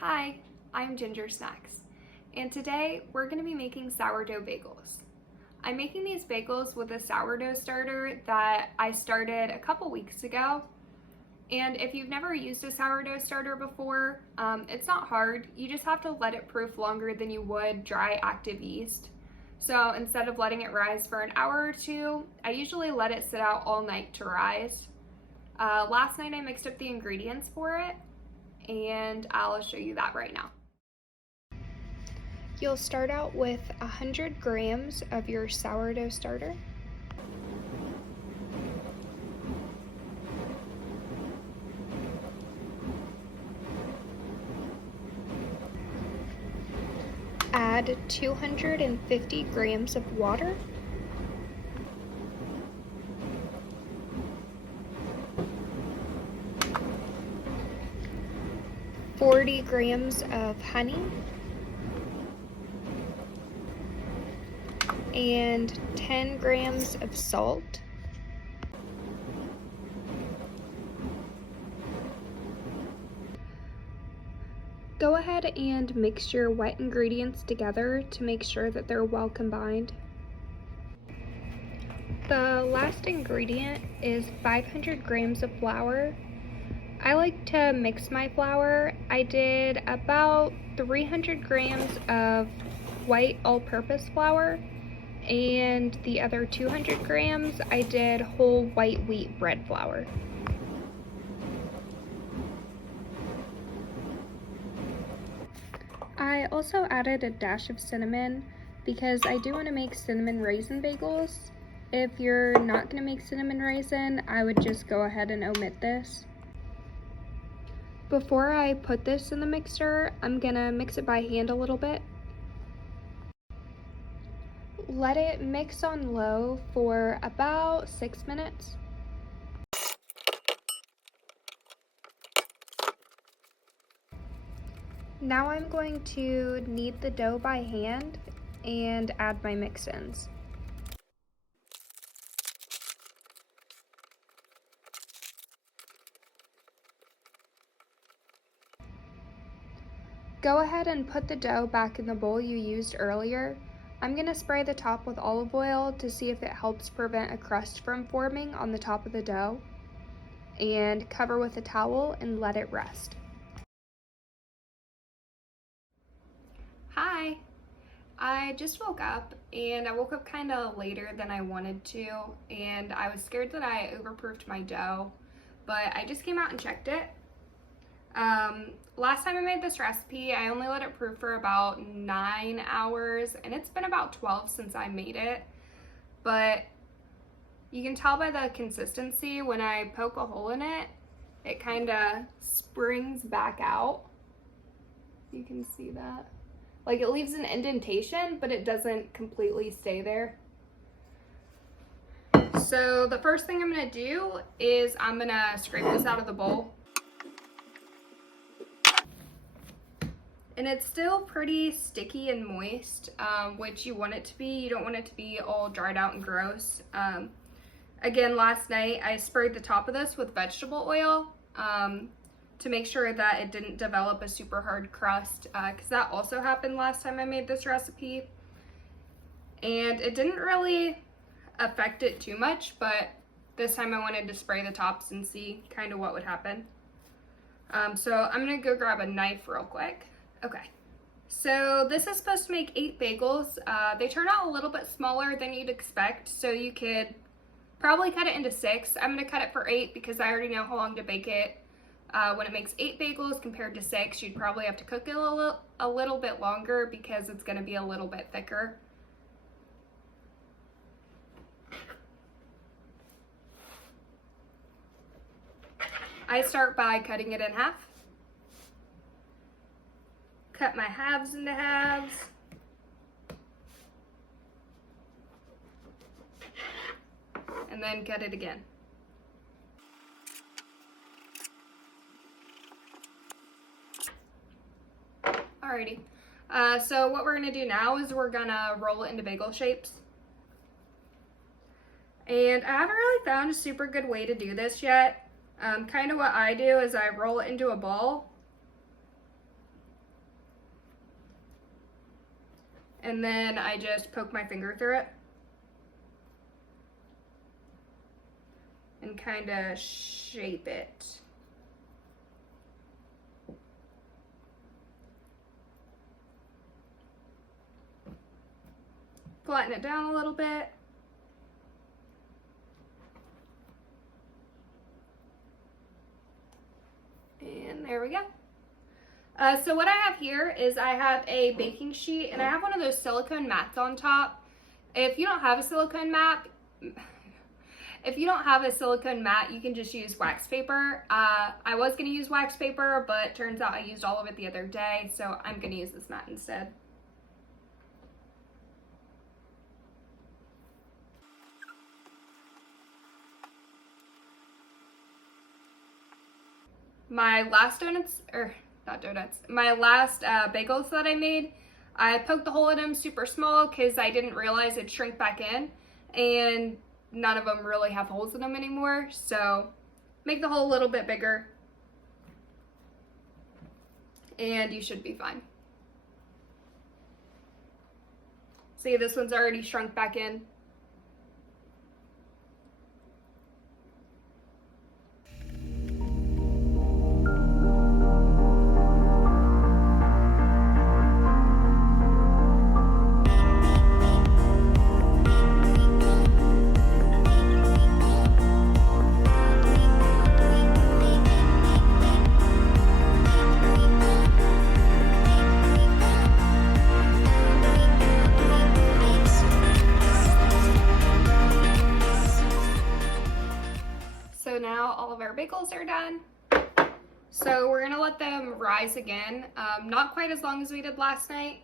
Hi, I'm Ginger Snacks, and today we're going to be making sourdough bagels. I'm making these bagels with a sourdough starter that I started a couple weeks ago. And if you've never used a sourdough starter before, it's not hard. You just have to let it proof longer than you would dry active yeast. So instead of letting it rise for an hour or two, I usually let it sit out all night to rise. Last night I mixed up the ingredients for it, and I'll show you that right now. You'll start out with 100 grams of your sourdough starter. Add 250 grams of water. $40 grams of honey and 10 grams of salt. Go ahead and mix your wet ingredients together to make sure that they're well combined. The last ingredient is 500 grams of flour. I like to mix my flour. I did about 300 grams of white all-purpose flour, and the other 200 grams I did whole white wheat bread flour. I also added a dash of cinnamon because I do want to make cinnamon raisin bagels. If you're not going to make cinnamon raisin, I would just go ahead and omit this. Before I put this in the mixer, I'm gonna mix it by hand a little bit. Let it mix on low for about 6 minutes. Now I'm going to knead the dough by hand and add my mix-ins. Go ahead and put the dough back in the bowl you used earlier. I'm going to spray the top with olive oil to see if it helps prevent a crust from forming on the top of the dough, and cover with a towel and let it rest. Hi! I just woke up, and I woke up kind of later than I wanted to, and I was scared that I overproofed my dough, but I just came out and checked it. Last time I made this recipe, I only let it proof for about 9 hours, and it's been about 12 since I made it, but you can tell by the consistency when I poke a hole in it, it kind of springs back out. You can see that. Like, it leaves an indentation, but it doesn't completely stay there. So the first thing I'm going to do is I'm going to scrape this out of the bowl. And it's still pretty sticky and moist, which you want it to be. You don't want it to be all dried out and gross. Again, last night I sprayed the top of this with vegetable oil to make sure that it didn't develop a super hard crust, because that also happened last time I made this recipe. And it didn't really affect it too much, but this time I wanted to spray the tops and see kind of what would happen. So I'm gonna go grab a knife real quick. Okay, so this is supposed to make 8 bagels. They turn out a little bit smaller than you'd expect, so you could probably cut it into 6. I'm gonna cut it for 8 because I already know how long to bake it. When it makes 8 bagels compared to 6, you'd probably have to cook it a little bit longer because it's gonna be a little bit thicker. I start by cutting it in half. Cut my halves into halves. And then cut it again. Alrighty. So what we're gonna do now is we're gonna roll it into bagel shapes. And I haven't really found a super good way to do this yet. Kind of what I do is I roll it into a ball and then I just poke my finger through it and kind of shape it. Flatten it down a little bit. And there we go. So what I have here is I have a baking sheet, and I have one of those silicone mats on top. If you don't have a silicone mat, you can just use wax paper. I was going to use wax paper, but turns out I used all of it the other day, so I'm going to use this mat instead. My last bagels that I made, I poked the hole in them super small because I didn't realize it'd shrink back in, and none of them really have holes in them anymore, so make the hole a little bit bigger and you should be fine. See, this one's already shrunk back in. So now all of our bagels are done. So we're gonna let them rise again, not quite as long as we did last night.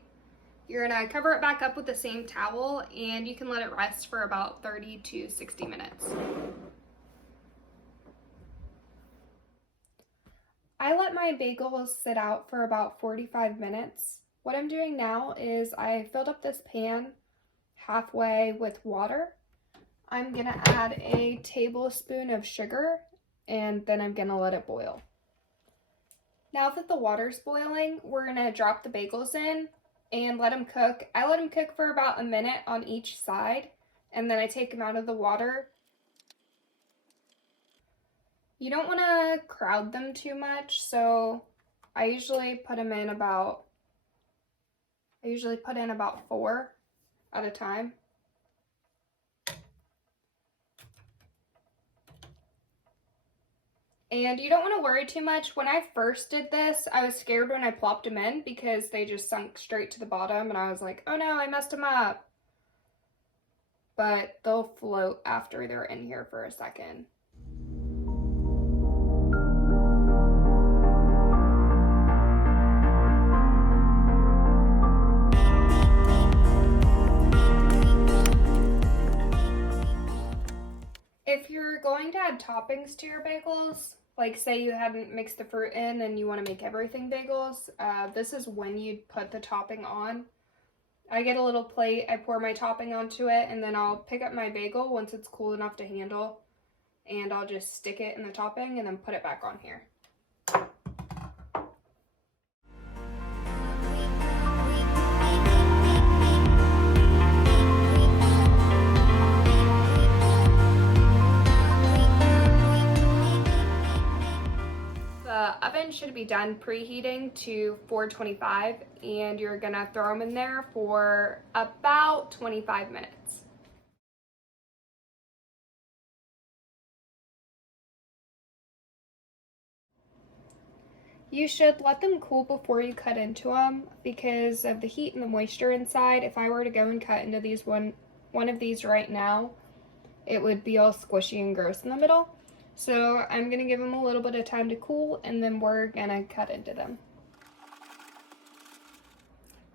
You're gonna cover it back up with the same towel, and you can let it rest for about 30 to 60 minutes. I let my bagels sit out for about 45 minutes. What I'm doing now is I filled up this pan halfway with water. I'm gonna add a tablespoon of sugar, and then I'm gonna let it boil. Now that the water's boiling, we're gonna drop the bagels in and let them cook. I let them cook for about a minute on each side, and then I take them out of the water. You don't wanna crowd them too much, so I usually put in about 4 at a time. And you don't want to worry too much. When I first did this, I was scared when I plopped them in because they just sunk straight to the bottom, and I was like, oh no, I messed them up. But they'll float after they're in here for a second. If you're going to add toppings to your bagels, like say you hadn't mixed the fruit in and you want to make everything bagels, this is when you'd put the topping on. I get a little plate, I pour my topping onto it, and then I'll pick up my bagel once it's cool enough to handle, and I'll just stick it in the topping and then put it back on here. The oven should be done preheating to 425, and you're gonna throw them in there for about 25 minutes. You should let them cool before you cut into them because of the heat and the moisture inside. If I were to go and cut into these one of these right now, it would be all squishy and gross in the middle. So I'm gonna give them a little bit of time to cool, and then we're gonna cut into them.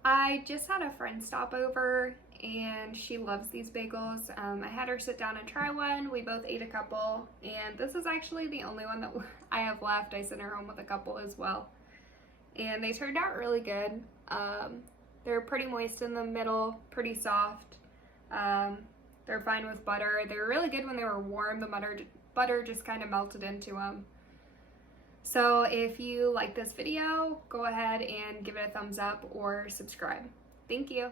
I just had a friend stop over, and she loves these bagels. I had her sit down and try one. We both ate a couple, and this is actually the only one that I have left. I sent her home with a couple as well, and they turned out really good. They're pretty moist in the middle, pretty soft. They're fine with butter. They were really good when they were warm. The butter just kind of melted into them. So if you like this video, go ahead and give it a thumbs up or subscribe. Thank you.